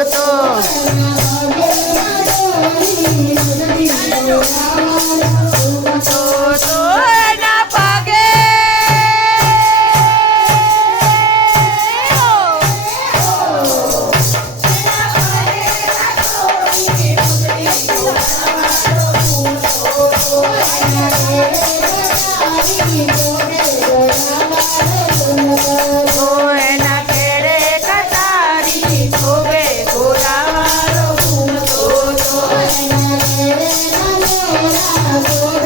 હતો Yeah. Oh,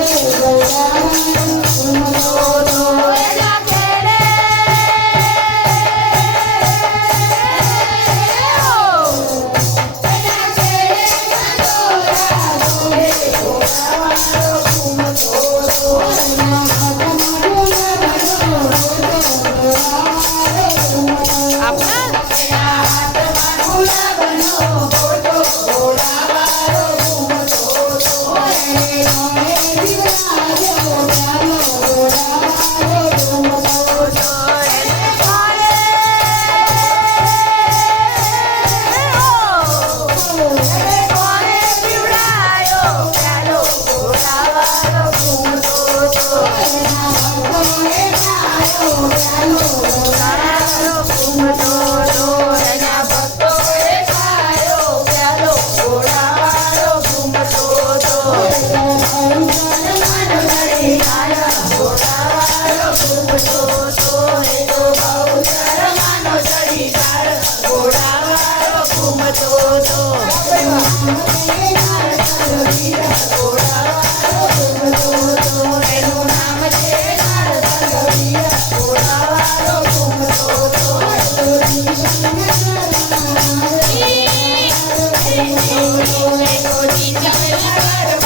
Como el colilla de la